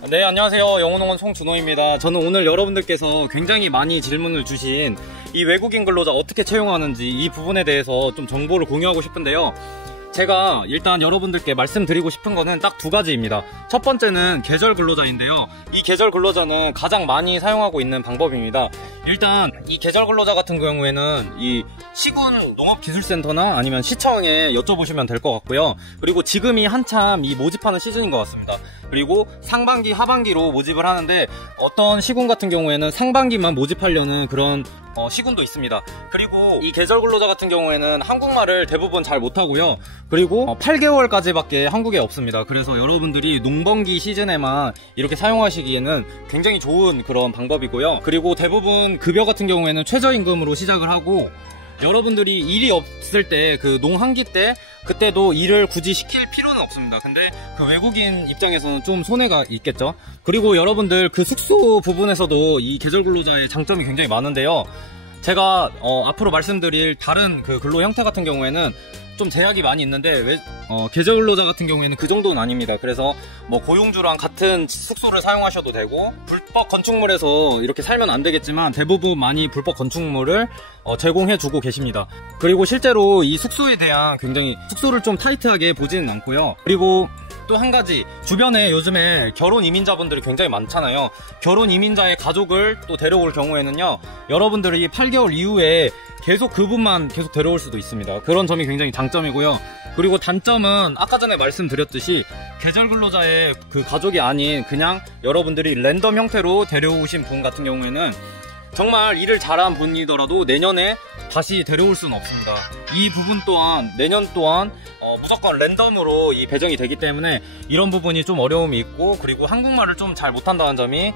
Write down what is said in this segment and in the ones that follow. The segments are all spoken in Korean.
네, 안녕하세요. 영혼농원 송준호입니다. 저는 오늘 여러분들께서 굉장히 많이 질문을 주신 이 외국인 근로자 어떻게 채용하는지 이 부분에 대해서 좀 정보를 공유하고 싶은데요. 제가 일단 여러분들께 말씀드리고 싶은 거는 딱 두 가지입니다. 첫 번째는 계절 근로자인데요. 이 계절 근로자는 가장 많이 사용하고 있는 방법입니다. 일단 이 계절 근로자 같은 경우에는 이 시군 농업기술센터나 아니면 시청에 여쭤보시면 될 것 같고요. 그리고 지금이 한참 이 모집하는 시즌인 것 같습니다. 그리고 상반기, 하반기로 모집을 하는데 어떤 시군 같은 경우에는 상반기만 모집하려는 그런 시군도 있습니다. 그리고 이 계절 근로자 같은 경우에는 한국말을 대부분 잘 못하고요. 그리고 8개월까지밖에 한국에 없습니다. 그래서 여러분들이 농번기 시즌에만 이렇게 사용하시기에는 굉장히 좋은 그런 방법이고요. 그리고 대부분 급여 같은 경우에는 최저임금으로 시작을 하고, 여러분들이 일이 없을 때 그 농한기 때 그때도 일을 굳이 시킬 필요는 없습니다. 근데 그 외국인 입장에서는 좀 손해가 있겠죠. 그리고 여러분들 그 숙소 부분에서도 이 계절 근로자의 장점이 굉장히 많은데요. 제가 앞으로 말씀드릴 다른 그 근로 형태 같은 경우에는 좀 제약이 많이 있는데 계절 근로자 같은 경우에는 그 정도는 아닙니다. 그래서 뭐 고용주랑 같은 숙소를 사용하셔도 되고, 불법 건축물에서 이렇게 살면 안 되겠지만 대부분 많이 불법 건축물을 제공해주고 계십니다. 그리고 실제로 이 숙소에 대한 굉장히 숙소를 좀 타이트하게 보지는 않고요. 그리고 또 한 가지, 주변에 요즘에 결혼 이민자분들이 굉장히 많잖아요. 결혼 이민자의 가족을 또 데려올 경우에는요, 여러분들이 8개월 이후에 계속 그분만 계속 데려올 수도 있습니다. 그런 점이 굉장히 장점이고요. 그리고 단점은 아까 전에 말씀드렸듯이 계절 근로자의 그 가족이 아닌 그냥 여러분들이 랜덤 형태로 데려오신 분 같은 경우에는 정말 일을 잘한 분이더라도 내년에 다시 데려올 수는 없습니다. 이 부분 또한 내년 또한 무조건 랜덤으로 이 배정이 되기 때문에 이런 부분이 좀 어려움이 있고, 그리고 한국말을 좀 잘 못한다는 점이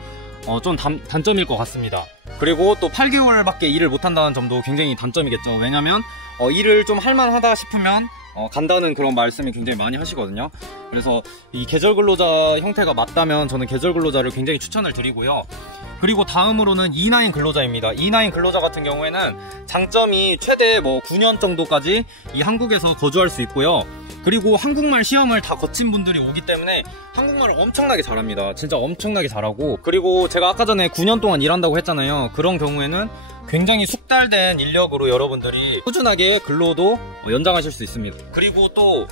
좀 단점일 것 같습니다. 그리고 또 8개월밖에 일을 못한다는 점도 굉장히 단점이겠죠. 왜냐면 일을 좀 할만하다 싶으면 간다는 그런 말씀을 굉장히 많이 하시거든요. 그래서 이 계절 근로자 형태가 맞다면 저는 계절 근로자를 굉장히 추천을 드리고요. 그리고 다음으로는 E9 근로자입니다. E9 근로자 같은 경우에는 장점이 최대 9년 정도까지 이 한국에서 거주할 수 있고요. 그리고 한국말 시험을 다 거친 분들이 오기 때문에 한국말을 엄청나게 잘합니다. 진짜 엄청나게 잘하고, 그리고 제가 아까 전에 9년 동안 일한다고 했잖아요. 그런 경우에는 굉장히 숙달된 인력으로 여러분들이 꾸준하게 근로도 연장하실 수 있습니다. 그리고 또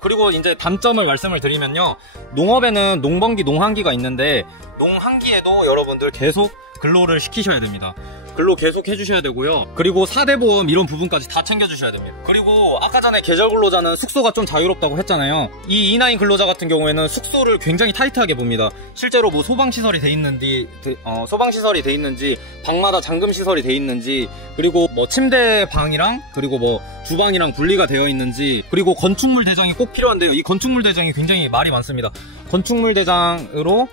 그리고 이제 단점을 말씀을 드리면요, 농업에는 농번기, 농한기가 있는데 농한기에도 여러분들 계속 근로를 시키셔야 됩니다. 근로 계속 해주셔야 되고요. 그리고 4대 보험 이런 부분까지 다 챙겨주셔야 됩니다. 그리고 아까 전에 계절 근로자는 숙소가 좀 자유롭다고 했잖아요. 이 E9 근로자 같은 경우에는 숙소를 굉장히 타이트하게 봅니다. 실제로 뭐 소방시설이 돼 있는지, 방마다 잠금시설이 돼 있는지, 그리고 뭐 침대 방이랑 그리고 뭐 주방이랑 분리가 되어 있는지, 그리고 건축물 대장이 꼭 필요한데요. 이 건축물 대장이 굉장히 말이 많습니다. 건축물 대장으로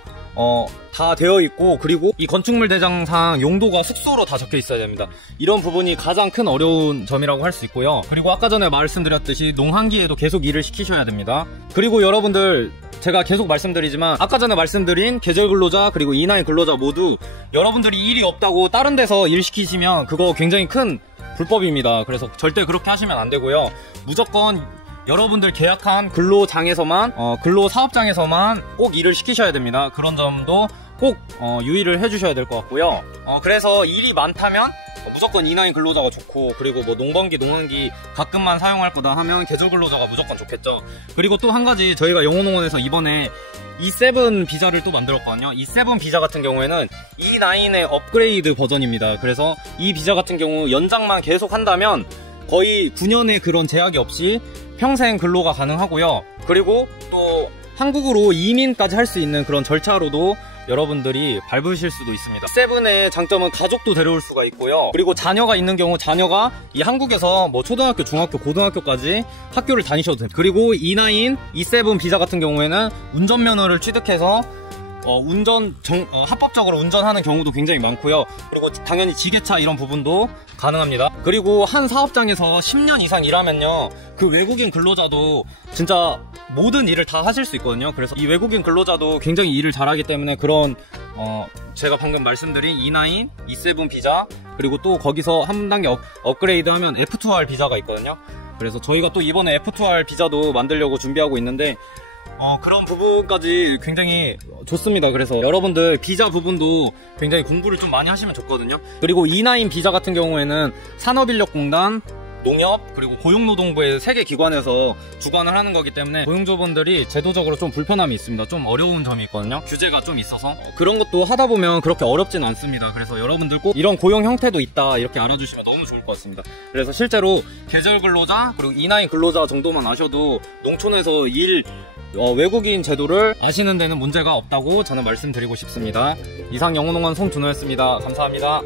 다 되어 있고, 그리고 이 건축물 대장상 용도가 숙소로 다 적혀 있어야 됩니다. 이런 부분이 가장 큰 어려운 점이라고 할 수 있고요. 그리고 아까 전에 말씀드렸듯이 농한기에도 계속 일을 시키셔야 됩니다. 그리고 여러분들, 제가 계속 말씀드리지만 아까 전에 말씀드린 계절 근로자 그리고 E9 근로자 모두 여러분들이 일이 없다고 다른 데서 일 시키시면 그거 굉장히 큰 불법입니다. 그래서 절대 그렇게 하시면 안 되고요. 무조건 여러분들 계약한 근로장에서만, 근로사업장에서만 꼭 일을 시키셔야 됩니다. 그런 점도 꼭 유의를 해주셔야 될 것 같고요. 그래서 일이 많다면 무조건 E9 근로자가 좋고, 그리고 뭐 농번기, 농한기 가끔만 사용할 거다 하면 계절 근로자가 무조건 좋겠죠. 그리고 또 한 가지, 저희가 영혼농원에서 이번에 E7 비자를 또 만들었거든요. E7 비자 같은 경우에는 E9의 업그레이드 버전입니다. 그래서 이 비자 같은 경우 연장만 계속 한다면 거의 9년의 그런 제약이 없이 평생 근로가 가능하고요. 그리고 또 한국으로 이민까지 할 수 있는 그런 절차로도 여러분들이 밟으실 수도 있습니다. E7의 장점은 가족도 데려올 수가 있고요. 그리고 자녀가 있는 경우 자녀가 이 한국에서 뭐 초등학교, 중학교, 고등학교까지 학교를 다니셔도 됩니다. 그리고 E9, E7 비자 같은 경우에는 운전면허를 취득해서 합법적으로 운전하는 경우도 굉장히 많고요. 그리고 당연히 지게차 이런 부분도 가능합니다. 그리고 한 사업장에서 10년 이상 일하면요, 그 외국인 근로자도 진짜 모든 일을 다 하실 수 있거든요. 그래서 이 외국인 근로자도 굉장히 일을 잘하기 때문에 그런 제가 방금 말씀드린 E9, E7 비자, 그리고 또 거기서 한 단계 업그레이드 하면 F2R 비자가 있거든요. 그래서 저희가 또 이번에 F2R 비자도 만들려고 준비하고 있는데 그런 부분까지 굉장히 좋습니다. 그래서 여러분들 비자 부분도 굉장히 공부를 좀 많이 하시면 좋거든요. 그리고 E9 비자 같은 경우에는 산업인력공단, 농협, 그리고 고용노동부의 3개 기관에서 주관을 하는 거기 때문에 고용주분들이 제도적으로 좀 불편함이 있습니다. 좀 어려운 점이 있거든요. 규제가 좀 있어서 그런 것도 하다 보면 그렇게 어렵진 않습니다. 그래서 여러분들 꼭 이런 고용 형태도 있다 이렇게 알아주시면 너무 좋을 것 같습니다. 그래서 실제로 계절 근로자 그리고 E9 근로자 정도만 아셔도 농촌에서 외국인 제도를 아시는 데는 문제가 없다고 저는 말씀드리고 싶습니다. 이상 영어농원 송준호였습니다. 감사합니다.